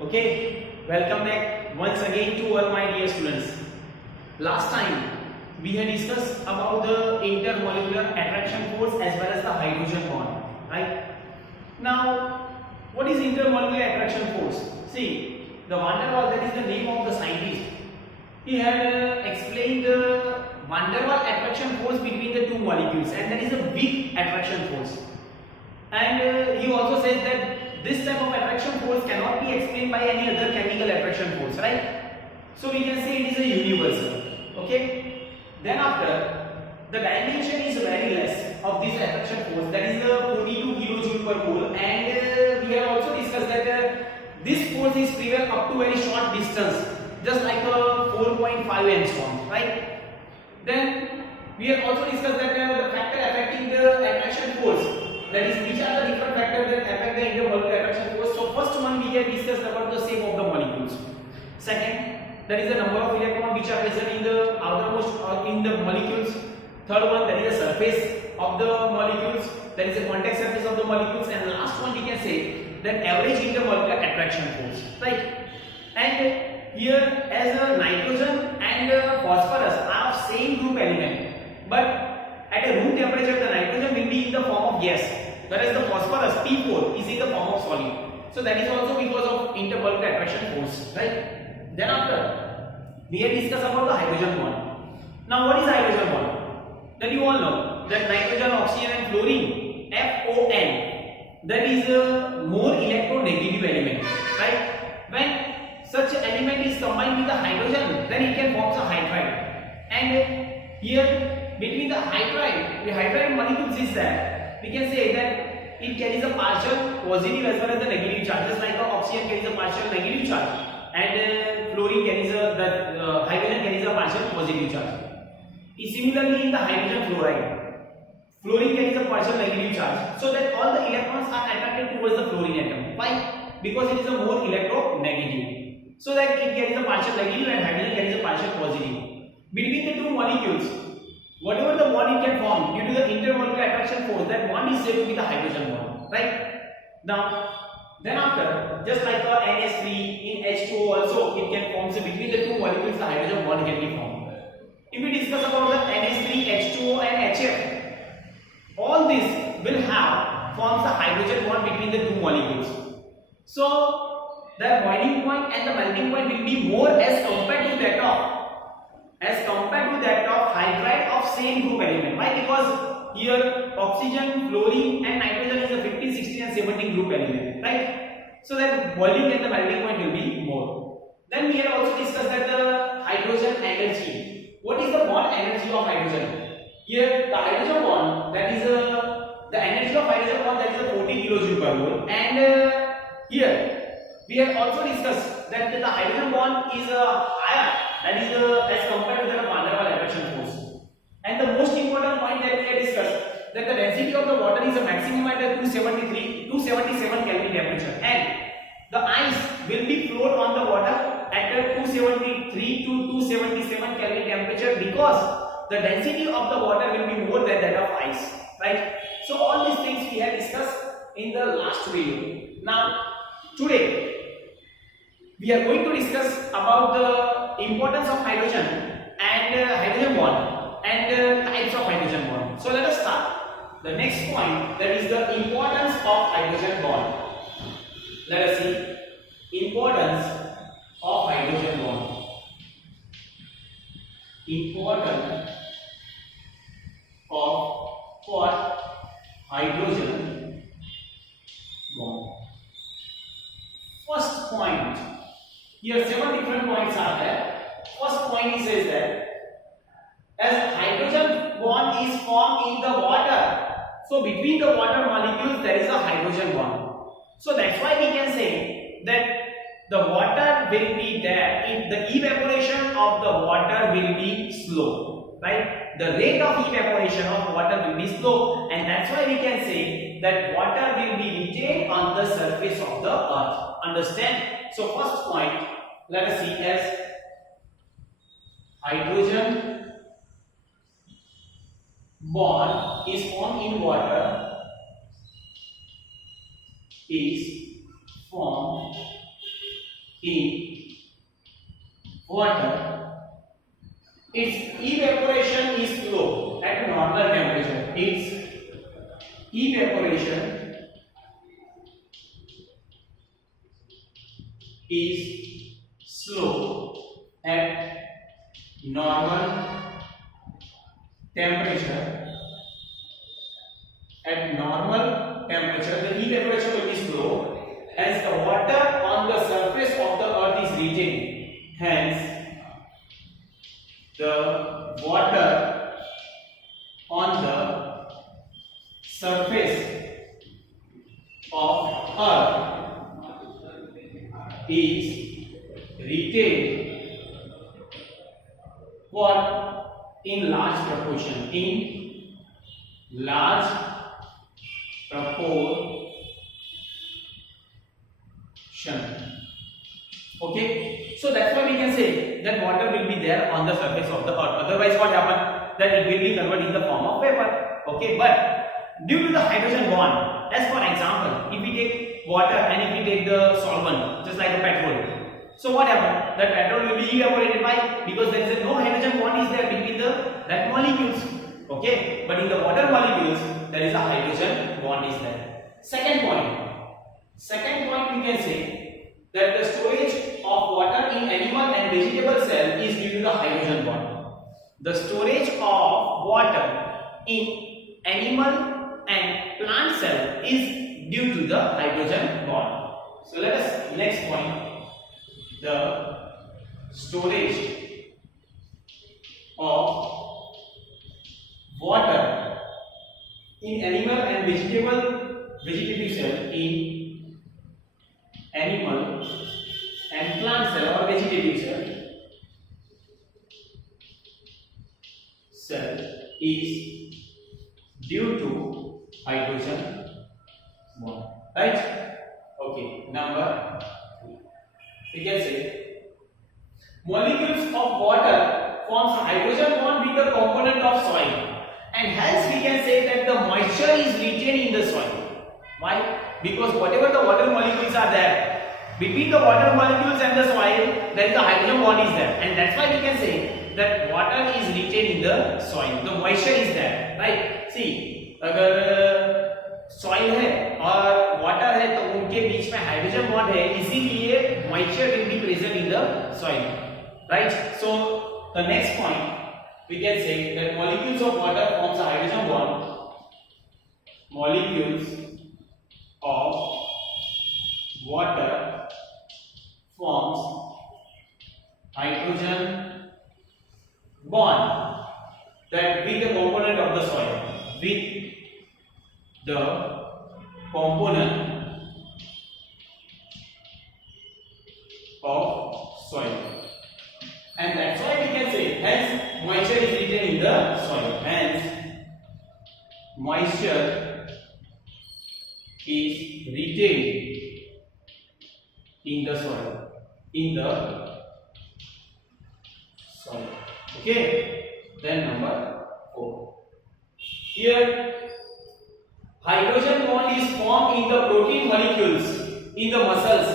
Okay, welcome back once again to all my dear students. Last time we had discussed about the intermolecular attraction force as well as the hydrogen bond, right? Now, what is intermolecular attraction force? See, the Van der Waals, that is the name of the scientist. He had explained the Van der Waals attraction force between the two molecules, and that is a big attraction force. And he also says that this type of attraction force cannot be explained by any other chemical attraction force, right? So we can say it is a universal. Okay. Then after, the dimension is very less of this attraction force, that is the 42 kilojoule per mole, and we have also discussed that this force is prevail up to very short distance, just like a 4.5 angstrom, right? Then we have also discussed that the factor affecting the attraction force, that is which are the different factors that affect the intermolecular attraction force. So first one we have discussed about the shape of the molecules. Second, that is the number of electrons which are present in the outermost or in the molecules. Third one, that is the surface of the molecules, that is the contact surface of the molecules, and last one we can say that average intermolecular attraction force, right? And here, as a nitrogen and phosphorus are of same group element, but at a room temperature the nitrogen will be in the form of gas, whereas the phosphorus P4 is in the form of solid. So that is also because of intermolecular attraction force, right? Then after, we have discussed about the hydrogen bond. Now what is hydrogen bond? Then you all know that nitrogen, oxygen and fluorine, FON, that is a more electronegative element, right? When such element is combined with the hydrogen, then it can form a hydride. And here between the hydride molecules is that we can say that it carries a partial positive as well as the negative charge, just like the oxygen carries a partial negative charge, and fluorine carries a hydrogen carries a partial positive charge. Similarly, in the hydrogen fluoride, fluorine carries a partial negative charge, so that all the electrons are attracted towards the fluorine atom. Why? Because it is a more electronegative, so that it carries a partial negative and hydrogen carries a partial positive. Between the two molecules, whatever the bond it can form due to the intermolecular attraction force, that bond is said to be the hydrogen bond, right? Now, then after, just like the NH3 in H2O also, it can form, so between the two molecules the hydrogen bond can be formed. If we discuss about the NH3, H2O and HF, all this will have forms a hydrogen bond between the two molecules. So the boiling point and the melting point will be more as compared to that of hydride of same group element. Why? Because here oxygen, fluorine and nitrogen is a 15, 16 and 17 group element, right? So that boiling and the melting point will be more. Then we have also discussed that the hydrogen energy. What is the bond energy of hydrogen? Here the hydrogen bond, that is the energy of hydrogen bond, that is a 40 kilojoule per mole, and here we have also discussed that the hydrogen bond is higher, that is as compared to the Van der Waals attraction force. And the most important point that we have discussed, that the density of the water is a maximum at a 277 Kelvin temperature, and the ice will be float on the water at a 273 to 277 Kelvin temperature, because the density of the water will be more than that of ice, right? So all these things we have discussed in the last video. Now today we are going to discuss about the importance of hydrogen and hydrogen bond and types of hydrogen bond. So let us start. The next point, that is the importance of hydrogen bond. Let us see importance of hydrogen bond. Importance of what? Hydrogen bond. First point. Here 7 different points are there. First point he says that as hydrogen bond is formed in the water, so between the water molecules there is a hydrogen bond. So that's why we can say that the water will be there, if the evaporation of the water will be slow, right? The rate of evaporation of water will be slow, and that's why we can say that water will be retained on the surface of the earth. Understand? So first point, let us see as hydrogen bond is formed in water, is formed in water, its evaporation is slow at normal temperature. Its evaporation is slow at normal temperature. At normal temperature, the evaporation will be slow as the water on the surface of the earth is retained. Hence, the water on the surface of earth is retained what? In large proportion. In large proportion. Okay, so that's why we can say that water will be there on the surface of the earth. Otherwise, what happen? That it will be converted in the form of vapor. Okay, but due to the hydrogen bond, as for example, if we take water and if we take the solvent, just like a petrol. So what happens? That petrol will be evaporated. Why? Because there is no hydrogen bond is there between that molecules. Okay, but in the water molecules there is a hydrogen bond is there. Second point we can say that the storage of water in animal and vegetable cell is due to the hydrogen bond. The storage of water in animal and plant cell is due to the hydrogen bond. So let us next point. The storage of water in animal and vegetative cell, in animal and plant cell or vegetative cell is due to hydrogen bond, right? Okay, number 2. We can say molecules of water forms a hydrogen bond with the component of soil, and hence we can say that the moisture is retained in the soil. Why? Because whatever the water molecules are there, between the water molecules and the soil there is a hydrogen bond is there, and that's why we can say that water is retained in the soil. The moisture is there, right? See, अगर soil है और water है तो उनके बीच में hydrogen bond है, इसीलिए moisture will be present in the soil, right? So the next point we can say that molecules of water forms a hydrogen bond. Molecules of water forms hydrogen bond that with the component of the soil, with the component of soil, and that's why we can say hence moisture is retained in the soil. Hence moisture is retained in the soil, in the soil. Okay, then number 4. Here hydrogen bond is formed in the protein molecules in the muscles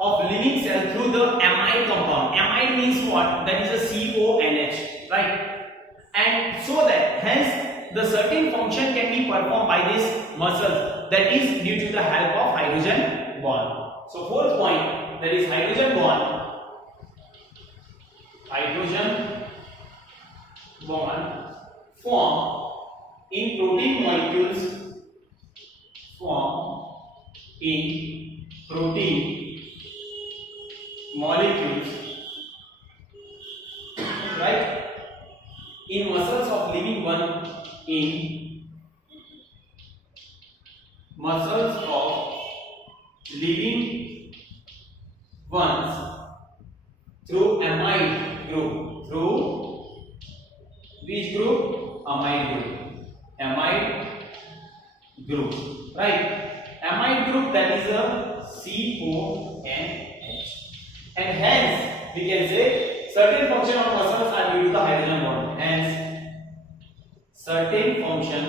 of living cell through the amide compound. Amide means what? That is a CONH, right? And so that hence the certain function can be performed by this muscle, that is due to the help of hydrogen bond. So fourth point, that is hydrogen bond. Hydrogen bond form in protein molecules, form in protein molecules, right? In muscles of living one, in muscles of living ones through amide group, through which group? Amide group. Amide group, right? Amide group, that is a CONH, and hence we can say certain function of muscles are due to the hydrogen bond. Hence certain function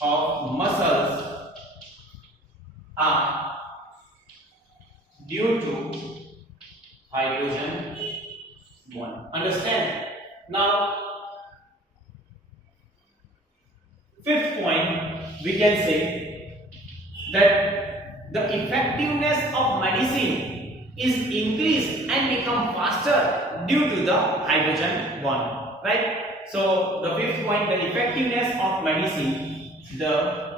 of muscles are due to hydrogen bond. Understand? Now, fifth point, we can say that the effectiveness of medicine is increased and become faster due to the hydrogen bond, right? So the fifth point, the effectiveness of medicine, the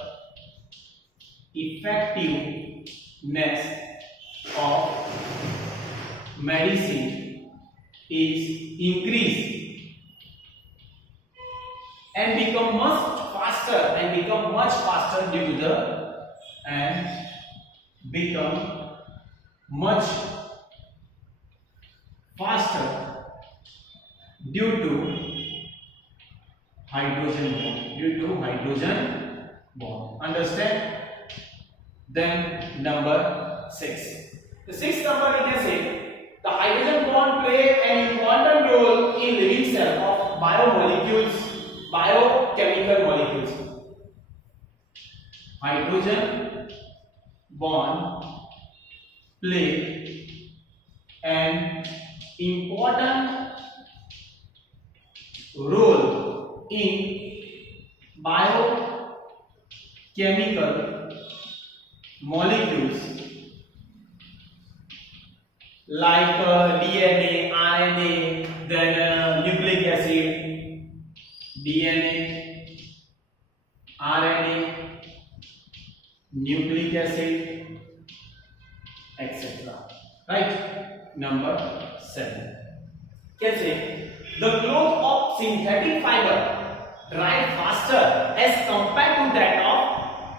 effectiveness of medicine is increased and become much faster due to the become much faster due to hydrogen bond. Understand? Then number 6. The sixth number we can say the hydrogen bond play an important role in living cell of biochemical molecules. Hydrogen bond play an important role in biochemical molecules like DNA, RNA, then nucleic acid, DNA, RNA, nucleic acid, etc. Right? Number 7. Can say the growth of synthetic fiber dry faster as compared to that of,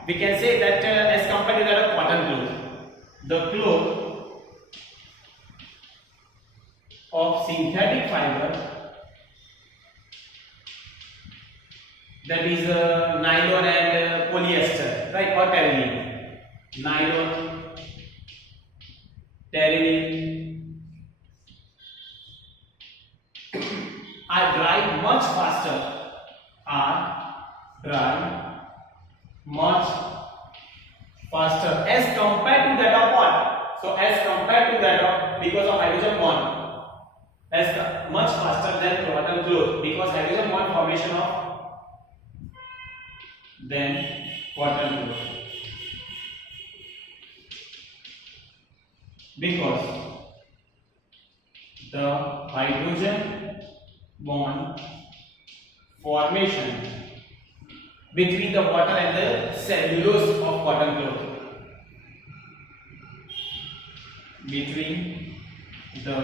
we can say that as compared to that of cotton cloth. The growth of synthetic fiber, that is nylon and polyester, right, or terylene. Nylon, terylene are dry much faster, as compared to that of what? So as compared to that of, because of hydrogen bond, as much faster than cotton cloth, because hydrogen bond formation of than cotton cloth, because the hydrogen bond formation between the water and the cellulose of cotton cloth, between the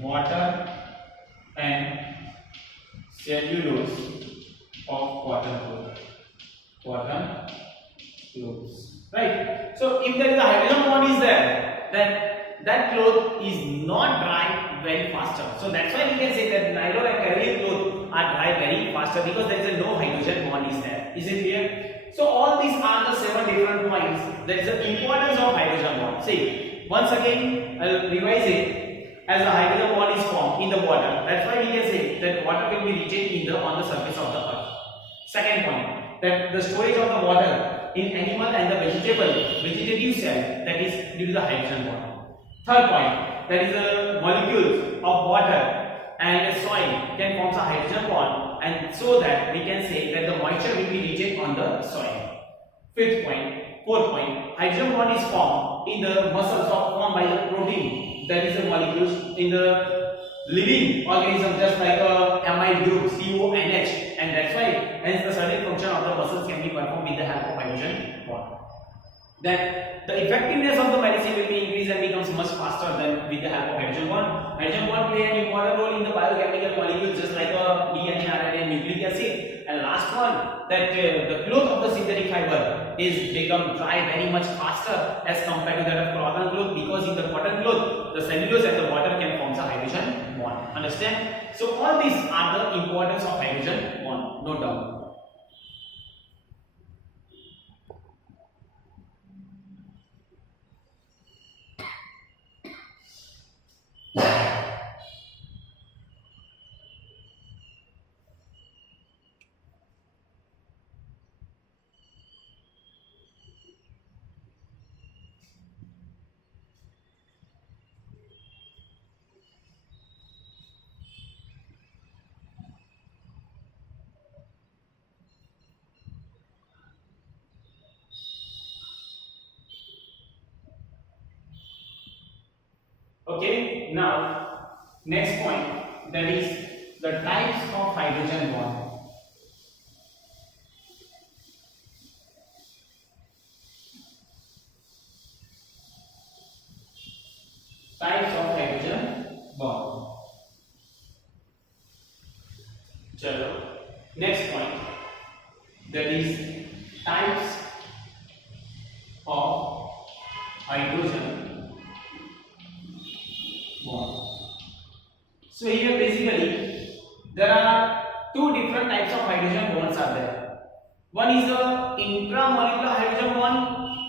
water and cellulose of cotton clothes, right? So if there is a hydrogen bond is there, then that cloth is not dry very faster. So that's why we can say that nylon and terylene cloth are dry very faster, because there is no hydrogen bond is there. Is it clear? So all these are the 7 different points. There is the importance of hydrogen bond. See, once again I'll revise it. As the hydrogen bond is formed in the water, that's why we can say that water will be retained on the surface of the earth. Second point, that the storage of the water in animal and the vegetative cell, that is due to the hydrogen bond. Third point, that is the molecules of water and soil can form a hydrogen bond, and so that we can say that the moisture will be retained on the soil. Fourth point, hydrogen bond is formed in the muscles formed by the protein, that is the molecules in the living organism, just like a amide group CONH, and that's why hence the certain function of the muscles can be performed with the help of hydrogen bond. Then the effectiveness of the medicine will be increased and becomes much faster than with the help of hydrogen bond. Hydrogen bond play an important role in the biochemical molecules, just like a DNA, RNA, nucleic acid. And last one, that the cloth of the synthetic fiber is become dry very much faster as compared to that of cotton cloth, because in the cotton cloth the cellulose and the water can form a hydrogen bond. Understand? So all these are the importance of hydrogen bond. Note down. Okay, now next point, that is the types of hydrogen bond. Types of hydrogen bond. Chalo, next point, that is types of hydrogen bond. So here basically there are two different types of hydrogen bonds are there. One is the intramolecular hydrogen bond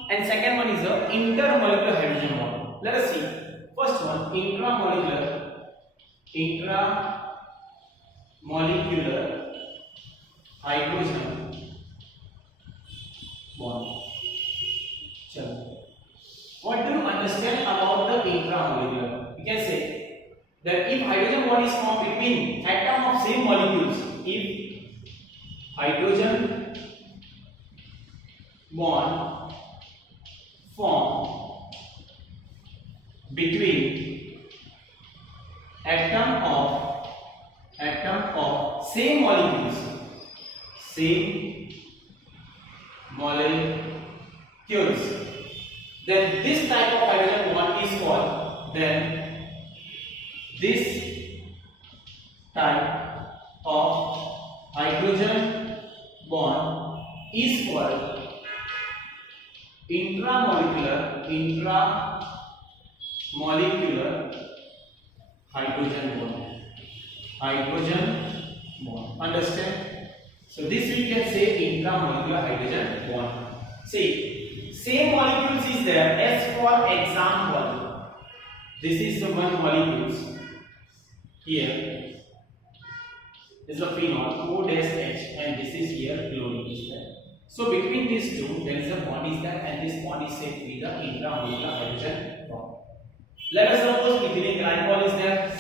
and second one is the intermolecular hydrogen bond. Let us see. First one, intramolecular hydrogen bond. Chalo. What do you understand about the intramolecular? You can say that if hydrogen bond is formed between atom of same molecules, if hydrogen bond formed between atom of same molecules, then this type of hydrogen bond is called, then this type of hydrogen bond is called intramolecular hydrogen bond. Understand? So this we can say intramolecular hydrogen bond. See, same molecules is there. As for example, this is the one molecules. Here is the phenol O-H and this is here chlorine is there. So between these two there is a bond is there and this bond is said to be the intramolecular hydrogen bond. Let us suppose ethylene glycol is there,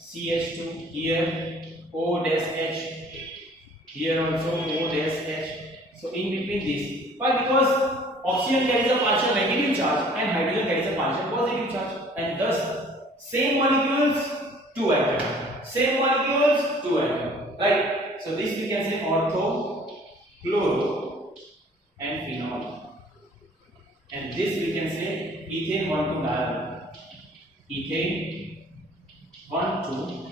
CH2, here O-H, here also O-H. So in between this, why? Because oxygen carries a partial negative charge and hydrogen carries a partial positive charge, and thus same molecules, two atoms. Right? So this we can say ortho, chloro, and phenol, and this we can say ethane 1,2 diol. Ethane 1,2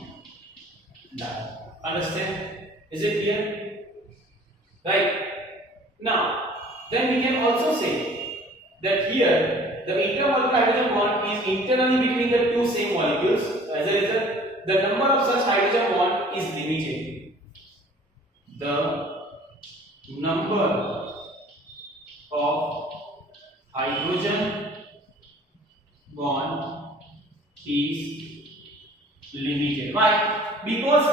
diol. Understand? Is it clear? Right? Now, then we can also say that here the intermolecular hydrogen bond is internally between the two same molecules. As a result, the number of such hydrogen bond is limited. The number of hydrogen bond is limited. Why? Because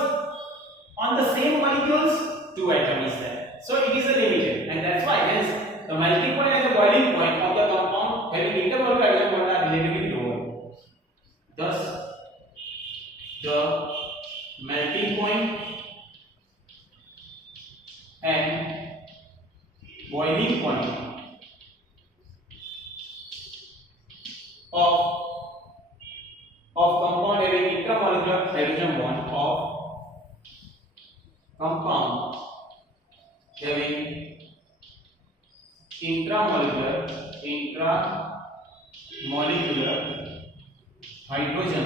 on the same molecules, two atoms is there. So it is a limited, and that's why hence the melting point and the boiling point of the compound having intermolecular hydrogen bond are relatively lower. Thus, the melting point and boiling point of compound having intramolecular hydrogen bond having intramolecular hydrogen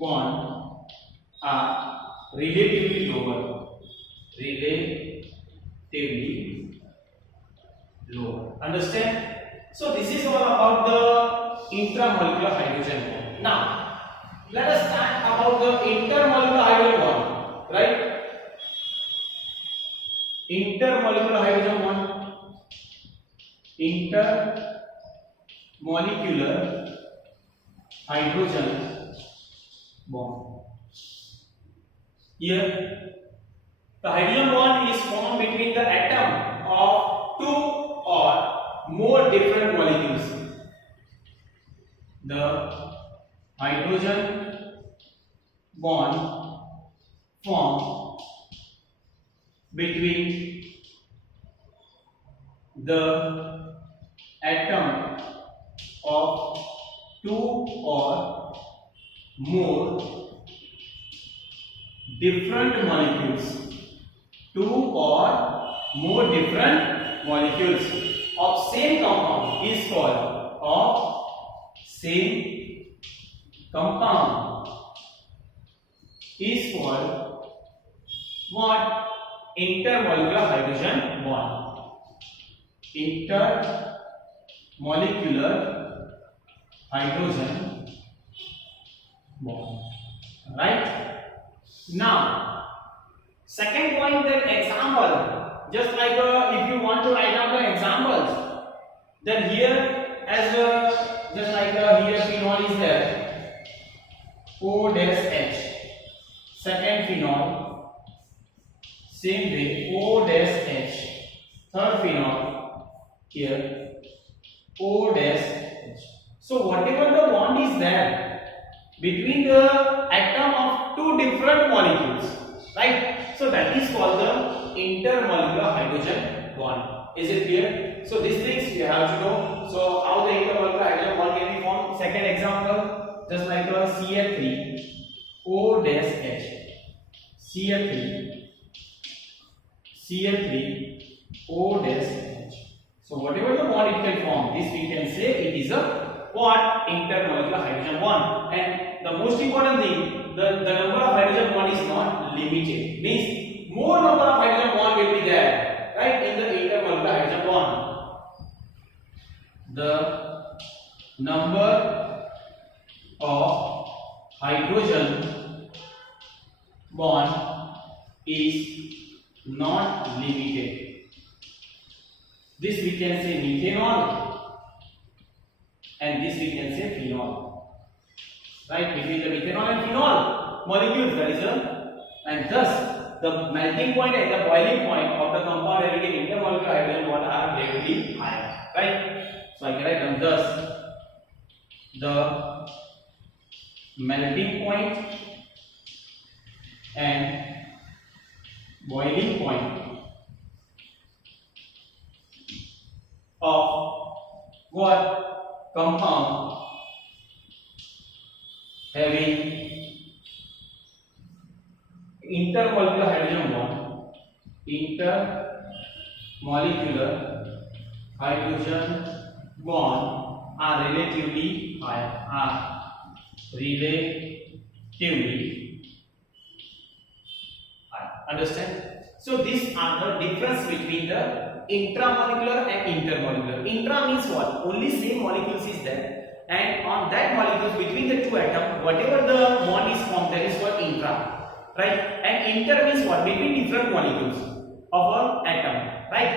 bond are relatively lower. Understand? So this is all about the intramolecular hydrogen bond. Now let us start about the intermolecular hydrogen bond. Right? Intermolecular hydrogen bond. Intermolecular hydrogen bond. Here, the hydrogen bond is formed between the atom of two or more different molecules. The hydrogen bond formed between the atom two or more different molecules. Two or more different molecules of same compound is called what? Intermolecular hydrogen bond. Intermolecular hydrogen bond. Right? Now, second point, then example. Just like if you want to write down the examples, then here as just like here phenol is there, O-H. Second phenol, same way O-H. Third phenol here O-H. So whatever the bond is there between the atom of two different molecules, right? So that is called the intermolecular hydrogen bond. Is it clear? So these things you have to know. So how the intermolecular hydrogen bond can be formed? Second example, just like a CH3 O-H. CH3 O-H. So whatever the bond it can form, this we can say it is a what? Intermolecular hydrogen bond. And the most important thing, the number of hydrogen bond is not limited. Means more number of hydrogen bond will be there, right, in the intermolecular hydrogen bond. The number of hydrogen bond is not limited. This we can say methanol, and this we can say phenol. Right, between the methanol and phenol molecules there is a, and thus the melting point and the boiling point of the compound having an intermolecular hydrogen bond are relatively higher. Right, so I can write down thus the melting point and boiling point of what? Compound having intermolecular hydrogen bond, intermolecular hydrogen bond are relatively higher. Understand? So these are the difference between the intramolecular and intermolecular. Intra means what? Only same molecules is there, and on that molecules between the two atoms, whatever the bond is formed, that is called intra, right? And inter means what? Between different molecules of an atom, right?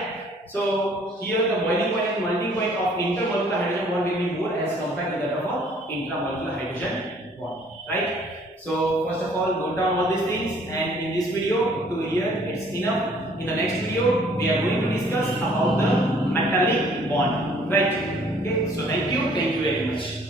So here the boiling point and melting point of intermolecular hydrogen bond will be more as compared to that of a intramolecular hydrogen bond, right? So first of all, note down all these things, and in this video to here it's enough. In the next video, we are going to discuss about the metallic bond, right? Okay, so thank you very much.